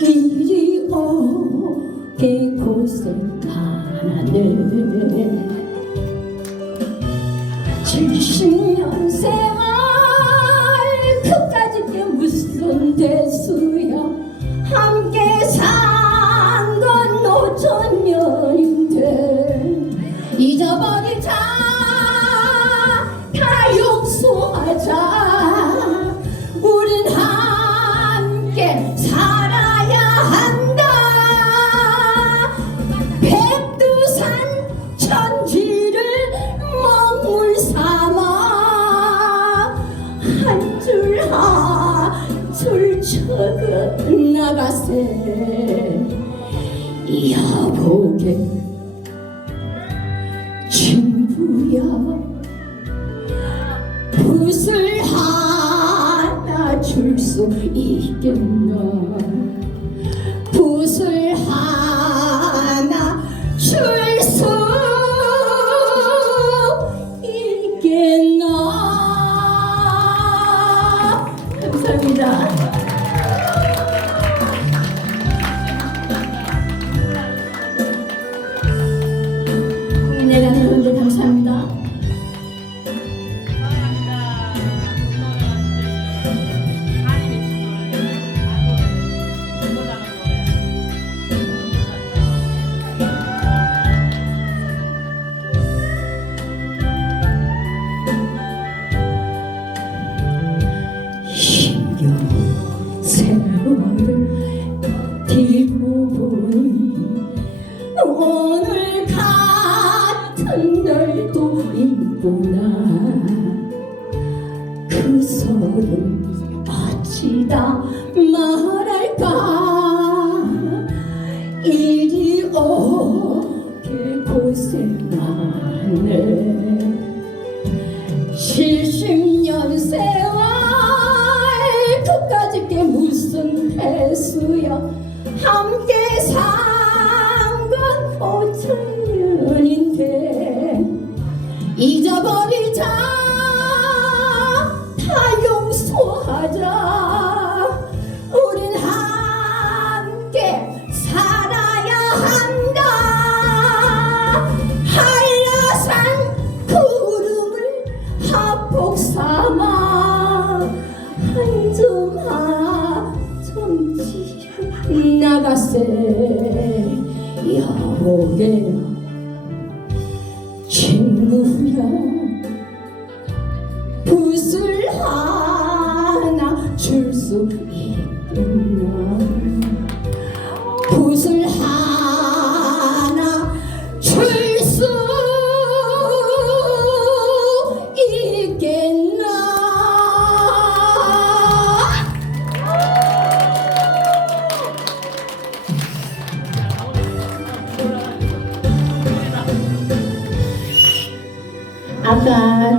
이리 오게 고생하네. 70년 생활 그까짓 게 무슨 대수야 함께 산건 오천 년인데 잊어버리자 줄한줄 쳐가 나가세. 여보게. 친구야 붓을 하나 줄 수 있겠나 감사합니다 날도 있구나. 그 소름 어찌다 말할까? 이리 오게 고생하네 70년 세월 그까짓 게 무슨 배수야 함께 나가세. 여보게 친구야. 붓을 하나 줄 수 있겠나? 붓을 আপনার